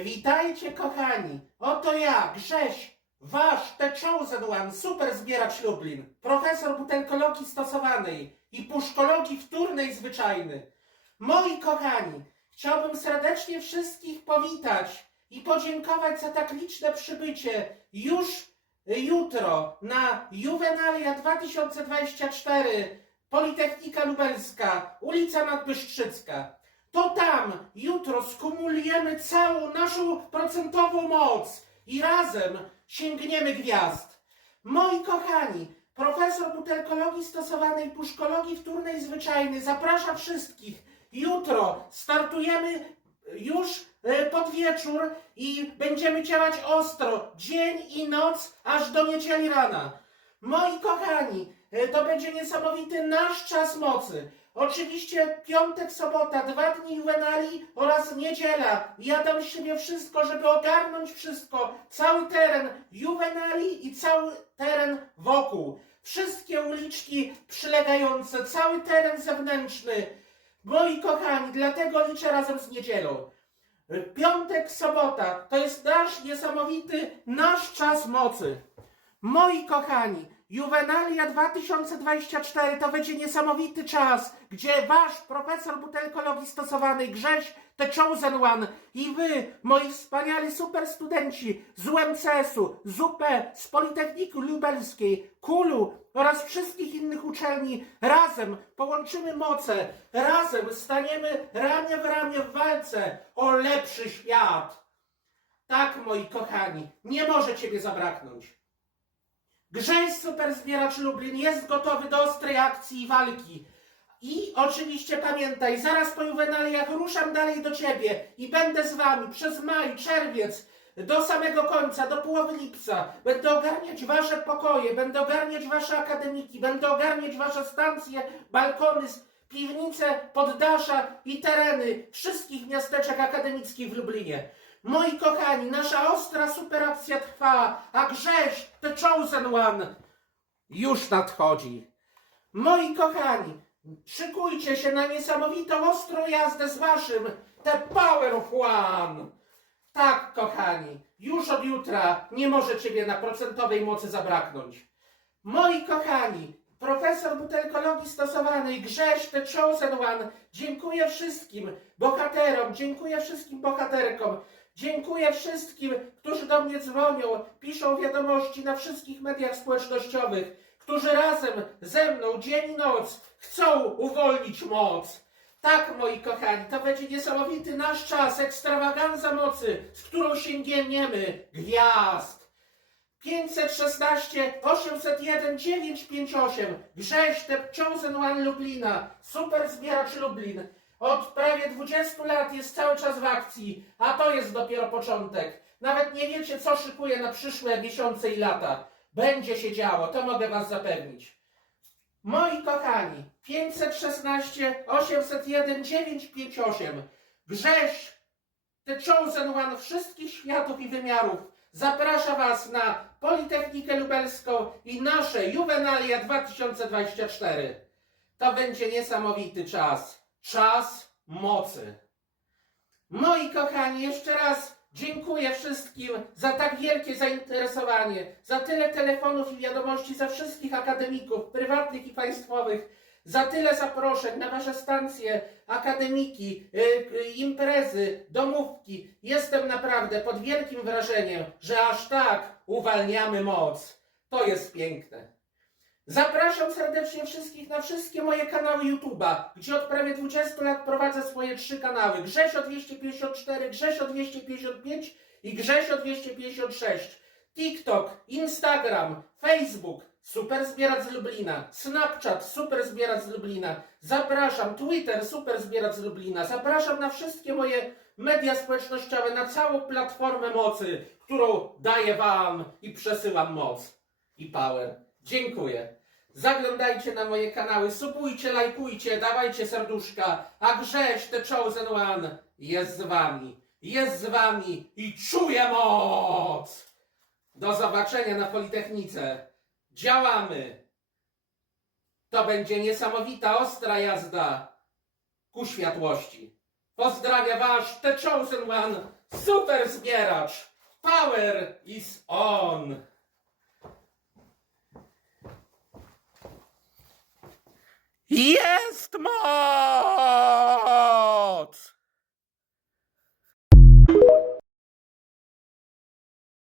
Witajcie kochani, oto ja, Grześ, wasz The Chosen One, super zbieracz Lublin, profesor butelkologii stosowanej i puszkologii wtórnej zwyczajny. Moi kochani, chciałbym serdecznie wszystkich powitać i podziękować za tak liczne przybycie już y, jutro na Juvenalia 2024 Politechnika Lubelska, ulica Nadbystrzycka. To tam jutro skumulujemy całą naszą procentową moc i razem sięgniemy gwiazd. Moi kochani, profesor butelkologii stosowanej puszkologii wtórnej zwyczajnej zaprasza wszystkich. Jutro startujemy już e, pod wieczór i będziemy działać ostro, dzień i noc, aż do niedzieli rana. Moi kochani, to będzie niesamowity nasz czas mocy. Oczywiście piątek, sobota, dwa dni juwenali oraz niedziela. Ja dam z siebie wszystko, żeby ogarnąć wszystko. Cały teren juwenali i cały teren wokół. Wszystkie uliczki przylegające, cały teren zewnętrzny. Moi kochani, dlatego liczę razem z niedzielą. Piątek, sobota to jest nasz niesamowity, nasz czas mocy. Moi kochani, Juvenalia 2024 to będzie niesamowity czas, gdzie wasz profesor butelkologii stosowanej Grześ The Chosen One i wy, moi wspaniali super studenci z UMCS-u, z UP, z Politechniki Lubelskiej, KULU oraz wszystkich innych uczelni razem połączymy moce, razem staniemy ramię w ramię w walce o lepszy świat. Tak, moi kochani, nie może ciebie zabraknąć. Grześ Super Zbieracz Lublin jest gotowy do ostrej akcji i walki. I oczywiście pamiętaj, zaraz po juwenaliach ruszam dalej do ciebie i będę z wami przez maj, czerwiec, do samego końca, do połowy lipca. Będę ogarniać wasze pokoje, będę ogarniać wasze akademiki, będę ogarniać wasze stacje, balkony, piwnice, poddasza i tereny wszystkich miasteczek akademickich w Lublinie. Moi kochani, nasza ostra superakcja trwa, a Grześ, the chosen one, już nadchodzi. Moi kochani, szykujcie się na niesamowitą ostrą jazdę z waszym The Power of One. Tak, kochani, już od jutra nie może ciebie na procentowej mocy zabraknąć. Moi kochani, profesor butelkologii stosowanej Grześ The Chosen One, dziękuję wszystkim bohaterom, dziękuję wszystkim bohaterkom, dziękuję wszystkim, którzy do mnie dzwonią, piszą wiadomości na wszystkich mediach społecznościowych, którzy razem ze mną dzień i noc chcą uwolnić moc. Tak, moi kochani, to będzie niesamowity nasz czas, ekstrawaganza mocy, z którą sięgniemy gwiazd. 516 801 958 Grześ, One Lublina, super zbieracz Lublin. Od prawie 20 lat jest cały czas w akcji, a to jest dopiero początek. Nawet nie wiecie, co szykuje na przyszłe miesiące i lata. Będzie się działo, to mogę Was zapewnić. Moi kochani, 516 801 958 Grześ, The Chosen One wszystkich światów i wymiarów zaprasza Was na Politechnikę Lubelską i nasze Juvenalia 2024. To będzie niesamowity czas. Czas mocy. Moi kochani, jeszcze raz dziękuję wszystkim za tak wielkie zainteresowanie, za tyle telefonów i wiadomości za wszystkich akademików, prywatnych i państwowych, za tyle zaproszeń na wasze stacje, akademiki, y, y, imprezy, domówki. Jestem naprawdę pod wielkim wrażeniem, że aż tak uwalniamy moc. To jest piękne. Zapraszam serdecznie wszystkich na wszystkie moje kanały YouTube'a, gdzie od prawie 20 lat prowadzę swoje trzy kanały. Grzesio 254, Grzesio 255 i Grzesio 256. TikTok, Instagram, Facebook, Super Zbieracz z Lublina, Snapchat, Super Zbieracz z Lublina. Zapraszam, Twitter, Super Zbieracz z Lublina. Zapraszam na wszystkie moje media społecznościowe, na całą platformę mocy, którą daję Wam i przesyłam moc i power. Dziękuję. Zaglądajcie na moje kanały, subujcie, lajkujcie, dawajcie serduszka, a Grześ, The Chosen One, jest z wami. Jest z wami i czuje moc! Do zobaczenia na Politechnice. Działamy. To będzie niesamowita, ostra jazda ku światłości. Pozdrawia wasz The Chosen One, super zbieracz. Power is on. Jest moc!